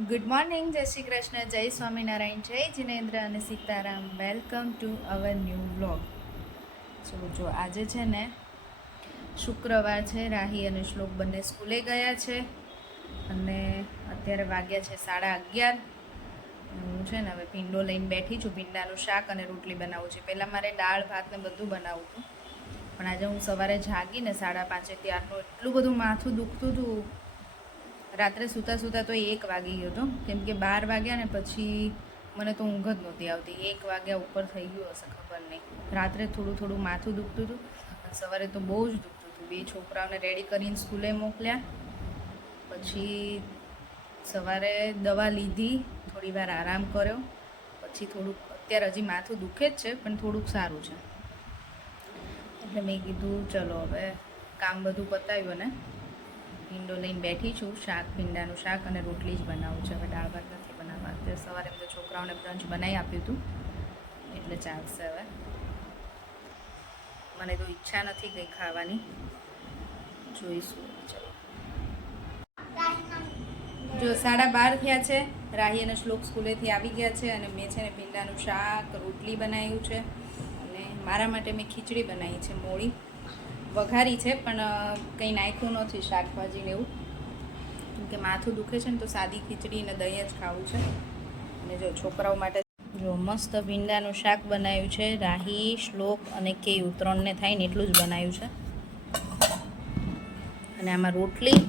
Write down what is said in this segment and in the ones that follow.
Good morning, જય શ્રી કૃષ્ણ, જય સ્વામિનારાયણ, જય જિનેન્દ્ર અને Sitaram. Welcome to our new vlog. જો આજે છે ને શુક્રવાર છે. રાહી અને શ્લોક બંને સ્કૂલે ગયા છે અને અત્યારે વાગ્યા છે 11:30. હું છે ને હવે પીંડો લઈને બેઠી છું. પીંડાનું શાક અને રોટલી બનાવું છું. પહેલાં મારે દાળ ભાત ને બધું બનાવું હતું, પણ આજે હું સવારે જાગીને 5:30 ત્યારનું એટલું બધું માથું દુખતું હતું. રાત્રે સૂતા સૂતા તો 1 વાગી ગયો હતો, કેમ કે 12 વાગ્યા ને પછી મને તો ઊંઘ જ નહોતી આવતી. 1 વાગ્યા ઉપર થઈ ગયું હશે, ખબર નહીં. રાત્રે થોડું થોડું માથું દુખતું હતું અને સવારે તો બહુ જ દુખતું હતું. 2 છોકરાઓને રેડી કરીને સ્કૂલે મોકલ્યા, પછી સવારે દવા લીધી, થોડી વાર આરામ કર્યો, પછી થોડુંક અત્યારે હજી માથું દુખે જ છે પણ થોડુંક સારું છે. એટલે મેં કીધું ચલો હવે કામ બધું પતાવ્યું ને પીંડો લઈને બેઠી છું. પીંડાનું શાક અને રોટલી જ બનાવું છે. હવે દાળ ભાત નથી બનાવવા. અત્યારે સવારે બધા છોકરાઓને બ્રંચ બનાવી આપ્યું હતું એટલે ચાલશે. હવે મને તો ઈચ્છા નથી કંઈ ખાવાની, જોઈશું. ચલો, જો 12:30 થયા છે. રાહી અને શ્લોક સ્કૂલેથી આવી ગયા છે અને મેં છે ને પીંડાનું શાક રોટલી બનાવ્યું છે અને મારા માટે મેં ખીચડી બનાવી છે. મોળી વઘારી છે પણ કંઈ નાખ્યું નથી શાકભાજી ને એવું, કેમ કે માથું દુખે છે ને તો સાદી ખીચડી ને દહીં જ ખાવું છે. અને જો છોકરાઓ માટે જો મસ્ત ભીંડાનું શાક બનાવ્યું છે. રાહી, શ્લોક અને કેયુ 3ને થાય ને એટલું જ બનાવ્યું છે. અને આમાં રોટલી.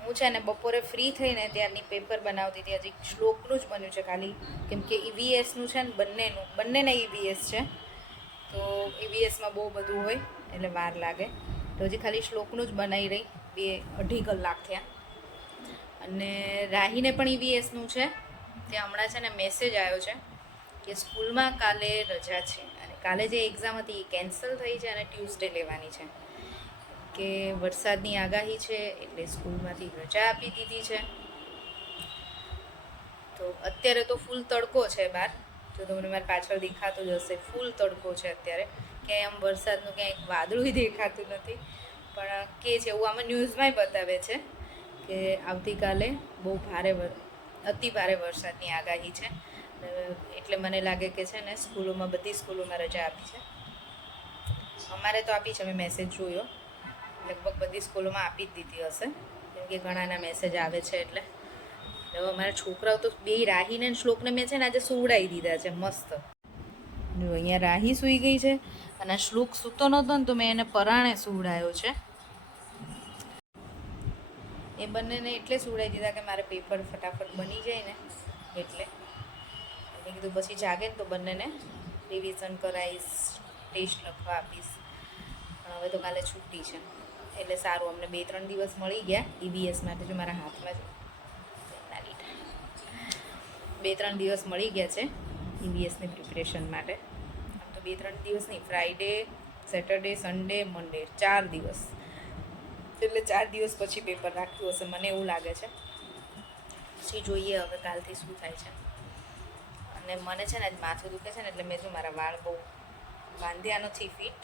હું છે ને બપોરે ફ્રી થઈને ત્યારની પેપર બનાવતી હતી. હજી શ્લોકનું જ બન્યું છે ખાલી, કેમ કે ઈવીએસનું છે ને બંનેના ઈવીએસ છે, તો ઈવીએસમાં બહુ બધું હોય એટલે વાર લાગે. તો હજી ખાલી શ્લોકનું જ બનાવી રહી. 2-2.5 કલાક થયા. અને રાહીને પણ ઈવીએસનું છે. ત્યાં હમણાં છે ને મેસેજ આવ્યો છે કે સ્કૂલમાં કાલે રજા છે અને કાલે જે એક્ઝામ હતી એ કેન્સલ થઈ છે અને ટ્યુઝડે લેવાની છે, કે વરસાદની આગાહી છે એટલે સ્કૂલમાંથી રજા આપી દીધી છે. તો અત્યારે તો ફૂલ તડકો છે બહાર, જો તમને મારી પાછળ દેખાતો જ હશે. ફૂલ તડકો છે અત્યારે. ક્યાંય આમ વરસાદનું ક્યાંય વાદળું દેખાતું નથી, પણ કે છે એવું આમાં ન્યૂઝમાંય બતાવે છે કે આવતીકાલે બહુ અતિ ભારે વરસાદની આગાહી છે. એટલે મને લાગે કે છે ને બધી સ્કૂલોમાં રજા આપી છે. અમારે તો આપી છે, મેં મેસેજ જોયો. લગભગ બધી સ્કૂલોમાં આપી જ દીધી હશે, કેમ કે ઘણાના મેસેજ આવે છે. એટલે હવે અમારા છોકરાઓ તો બે રાહીને શ્લોકને મેં છે ને આજે સુવડાવી દીધા છે મસ્ત. જો અહીંયા રાહી સૂઈ ગઈ છે અને શ્લોક સૂતો નહોતો ને તો મેં એને પરાણે સુવડાવ્યો છે. એ બંનેને એટલે સુવડાવી દીધા કે મારે પેપર ફટાફટ બની જાય ને, એટલે મેં કીધું પછી જાગે ને તો બંનેને રિવિઝન કરાવીશ, ટેસ્ટ લખવા આપીશ. પણ હવે તો કાલે છુટ્ટી છે એટલે સારું. અમને 2-3 દિવસ મળી ગયા ઈવીએસ માટે. જો મારા હાથમાં જ 2-3 દિવસ મળી ગયા છે ઈવીએસની પ્રિપરેશન માટે. આમ તો 2-3 દિવસ નહીં, ફ્રાઈડે, સેટરડે, સન્ડે, મંડે 4 દિવસ. એટલે 4 દિવસ પછી પેપર રાખ્યું હશે, મને એવું લાગે છે. પછી જોઈએ હવે કાલથી શું થાય છે. અને મને છે ને આજ માથું દુખે છે ને એટલે મેં જો મારા વાળ બહુ બાંધ્યા નથી, ફિટ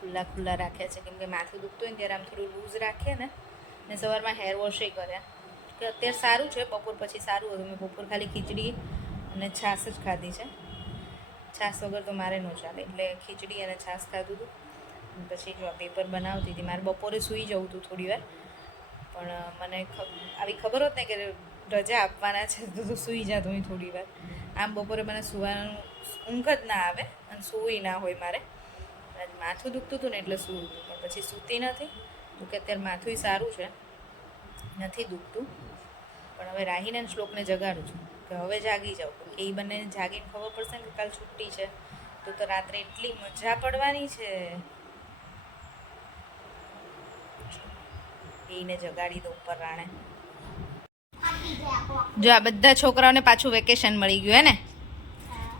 ખુલ્લા રાખ્યા છે. કેમ કે માથું દુખતું હોય ને ત્યારે આમ થોડું લૂઝ રાખીએ ને સવારમાં હેર વોશે કર્યા કે અત્યારે સારું છે. બપોર પછી સારું હતું. મેં બપોર ખાલી ખીચડી અને છાશ જ ખાધી છે. છાશ વગર તો મારે ન ચાલે, એટલે ખીચડી અને છાશ ખાધું હતું. પછી જો આ પેપર બનાવતી હતી. મારે બપોરે સૂઈ જવું હતું થોડી વાર, પણ મને આવી ખબર હોત ને કે રજા આપવાના છે તો સૂઈ જાત હું થોડી વાર. આમ બપોરે મને સૂવાનું ઊંઘ જ ના આવે અને સૂઈ ના હોય મારે. માથું દુખતું હતું ને એટલે સૂવું હતું, પણ પછી સૂતી નથી. તો કે અત્યારે માથું સારું છે, નથી દુખતું. પણ હવે રાહીને શ્લોકને જગાડું છું કે હવે જાગી જાઉં, કે એ બંનેને જાગીને ખબર પડશે ને કે કાલ છુટ્ટી છે. તો રાત્રે એટલી મજા પડવાની છે. એને જગાડી દો ઉપર રાણે. જો આ બધા છોકરાઓને પાછું વેકેશન મળી ગયું હે ને.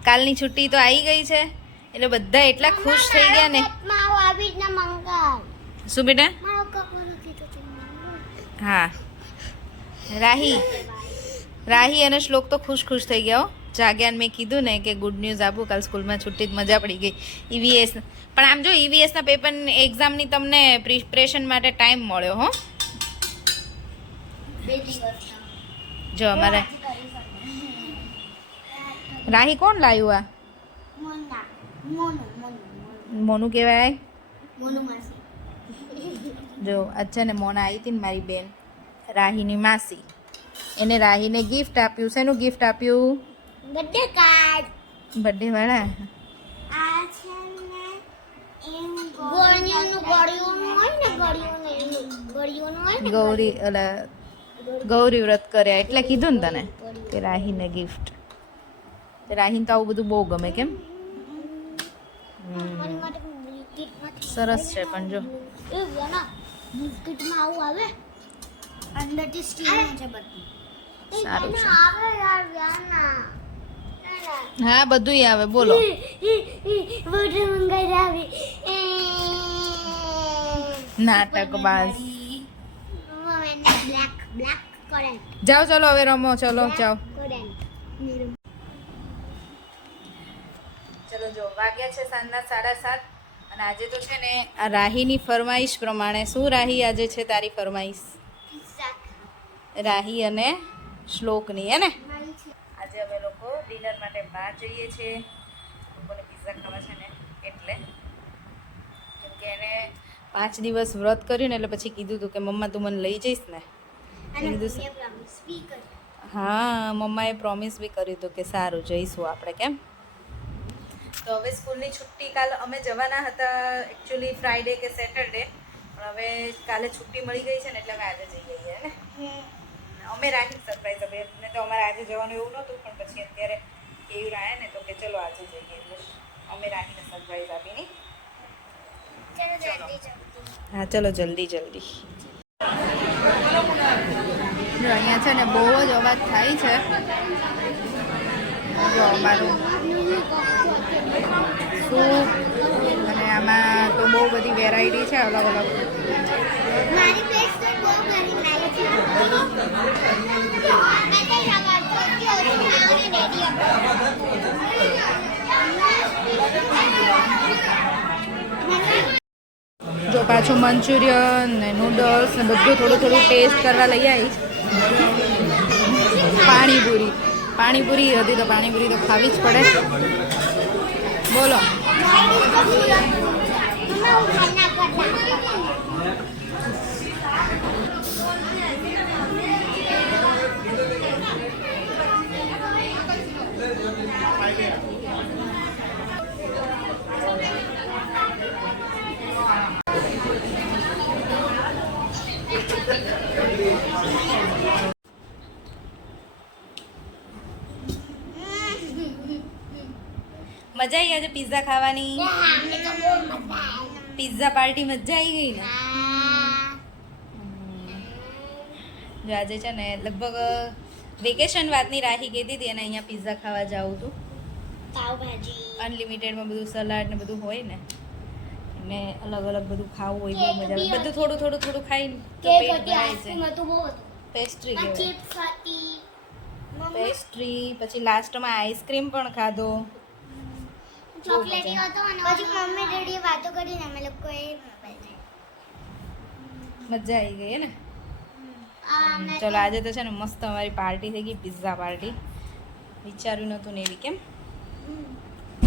કાલની છુટ્ટી તો આવી ગઈ છે એટલે બધા એટલા ખુશ થઈ ગયા ને. શું બેટા? હા, રાહી અને શ્લોક તો ખુશ થઈ ગયા. જાગ્યાને મેં કીધું ને કે ગુડ ન્યૂઝ આપું, કાલ સ્કૂલમાં છુટ્ટી જ મજા પડી ગઈ. ઈવીએસ પણ આમ જો ઈવીએસના પેપર એક્ઝામની તમને પ્રિપરેશન માટે ટાઈમ મળ્યો હો. જો અમારે રાહી કોણ લાવ્યું આ મોનું કહેવાય જો અચ્છા ને મોના આવી હતી ને મારી બેન રાહીની માસી એને રાહીને ગિફ્ટ આપ્યું શેનું ગિફ્ટ આપ્યું બર્થડે કાર્ડ બર્થડે વાળા આ છે ને એમ ગોળીઓનું હોય ને ગોળીઓનું હોય ને ગૌરી ઓલા ગૌરી વ્રત કર્યા એટલે કીધું ને તને કે રાહીને ગિફ્ટ રાહીને તો આવું બધું બહુ ગમે કેમ મારી માટે બિસ્કિટમાંથી સરસ છે પણ જો એ વ્યાના બિસ્કિટમાં આવું આવે અંદરથી સ્ટીલ છે બધું સારું છે આવે યાર વ્યાના હા બધુંય આવે બોલો વોટર મંગાઈ આવી નાટકબાજ બ્લેક કરે જાઓ ચલો હવે રમો ચલો જાઓ ચલો જો વાગ્યા છે સાંજના 7:30 અને આજે તો છે ને આ રાહીની ફરમાઈશ પ્રમાણે શું રાહી આજે છે તારી ફરમાઈશ રાહી અને શ્લોકની હે ને આજે અમે લોકો ડિનર માટે બહાર જઈએ છીએ લોકોને પિઝા ખાવા છે ને એટલે કેમ કે એને 5 દિવસ વ્રત કર્યું ને એટલે પછી કીધું હતું કે મમ્મા તું મને લઈ જઈશ ને હા મમ્માએ પ્રોમિસ બી કર્યું હતું કે સારું જઈશું આપણે કેમ તો હવે સ્કૂલની છુટ્ટી કાલ અમે જવાના હતા એકચ્યુઅલી ફ્રાઈડે કે સેટરડે પણ હવે કાલે છુટ્ટી મળી ગઈ છે ને એટલે અમે આજે જઈ ગઈએ ને અમે રાખી સરપ્રાઈઝ હવે ને તો અમારે આજે જવાનું એવું નહોતું પણ પછી અત્યારે કેવું આવ્યા ને તો કે ચલો આજે જઈએ એટલે અમે રાખીને સરપ્રાઈઝ આપીની હા ચલો જલ્દી જલ્દી જો અહીંયા છે ને બહુ જ અવાજ થાય છે જો અમારું સૂપ અને આમાં તો બહુ બધી વેરાયટી છે અલગ અલગ મારી ફેસ તો બહુ ગરમ લાગે છે જો પાછું મંચુરિયન ને નૂડલ્સ ને બધું થોડું થોડું ટેસ્ટ કરવા લઈ આવીશ પાણીપુરી હતી તો પાણીપુરી તો ખાવી જ પડે બોલો મજા આવી આજે પિઝા ખાવાની પિઝા પાર્ટી મજા આવી ગઈ ને જો આજે છે ને લગભગ વેકેશન વાતની રાહી કહેતી હતી અને અહીંયા પિઝા ખાવા જાઉં હતું પાવભાજી અનલિમિટેડમાં બધું સલાડ ને બધું હોય ને અને અલગ અલગ બધું ખાવું હોય બહુ મજા આવે બધું થોડું થોડું થોડું ખાઈને તો પેટ ભરાય છે પેસ્ટ્રી પેસ્ટ્રી પછી લાસ્ટમાં આઈસ્ક્રીમ પણ ખાધો ચોકલેટી હતો અને પછી મમ્મી ડેડી વાતો કરીને અમે લોકોએ મજા આવી ગઈ ને ચલો આજે તો છે ને મસ્ત અમારી પાર્ટી થઈ ગઈ પિઝા પાર્ટી વિચાર્યું નહોતું ને એવી કેમ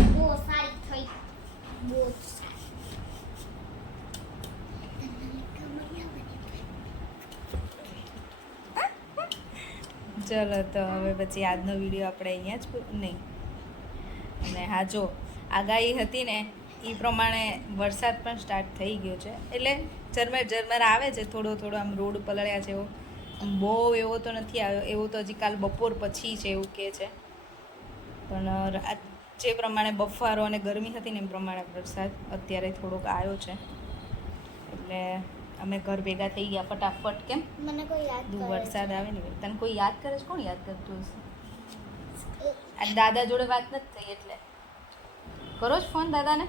બહુ સારી થઈ બહુ ચલો તો હવે પછી આજનો વિડીયો આપણે અહીંયા જ નહીં અને હા જો આગાહી હતી ને એ પ્રમાણે વરસાદ પણ સ્ટાર્ટ થઈ ગયો છે એટલે ઝરમર આવે છે થોડો થોડો આમ રોડ પલળ્યા છે એવો બહુ એવો તો નથી આવ્યો એવો તો હજી કાલ બપોર પછી છે એવું કહે છે પણ જે પ્રમાણે બફારો અને ગરમી હતી ને એ પ્રમાણે વરસાદ અત્યારે થોડોક આવ્યો છે એટલે અમે ઘર ભેગા થઈ ગયા ફટાફટ કેમ મને કોઈ યાદ કરે વરસાદ આવે ને તને કોઈ યાદ કરે છે કોણ યાદ કરતું હશે આ દાદા જોડે વાત નથી થઈ એટલે કરો જ ફોન દાદાને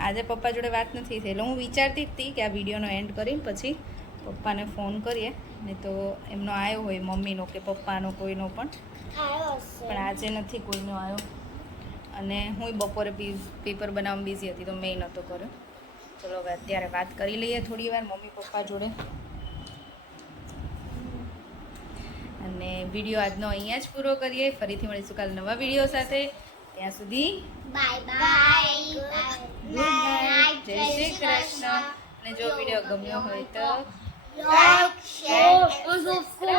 આજે પપ્પા જોડે વાત નથી થઈ એટલે હું વિચારતી જ હતી કે આ વિડીયોનો એન્ડ કરીને પછી પપ્પાને ફોન કરીએ નહીં તો એમનો આવ્યો હોય મમ્મીનો કે પપ્પાનો કોઈનો પણ આજે નથી કોઈનો આવ્યો અને હું બપોરે પેપર બનાવવામાં બિઝી હતી તો મેં નહોતો કર્યો ચલો હવે અત્યારે વાત કરી લઈએ થોડી વાર મમ્મી પપ્પા જોડે વિડીયો આજનો અહીંયા જ પૂરો કરીએ. ફરીથી મળીશું કાલે નવા વિડીયો સાથે. ત્યાં સુધી બાય બાય ગુડ નાઇટ, જય શ્રી કૃષ્ણ. અને જો વિડીયો ગમ્યો હોય તો લાઈક શેર અને સબસ્ક્રાઇબ